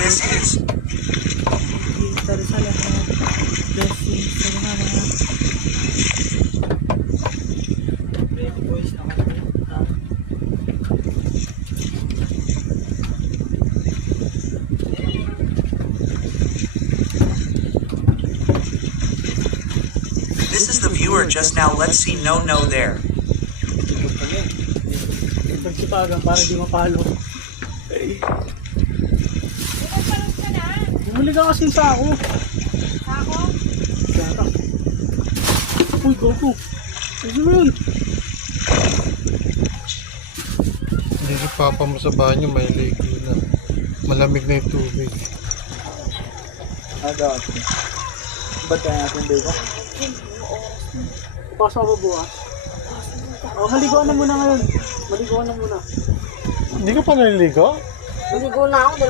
this is. This is the viewer just now. Let's see no there. Pagsipagan para di mapalo. Bumili ka kasi sa ako. Ako? Saka. Uy, gogo. Ano yun? Hindi si Papa mo sa banyo, may ligo na. Malamig na yung tubig. Agad. Ba't kaya natin dito? Pasok ako bukas. Oh, maliguan na muna ngayon. Maliguan na muna. Hindi ka pa naliligo? Maligo na ako.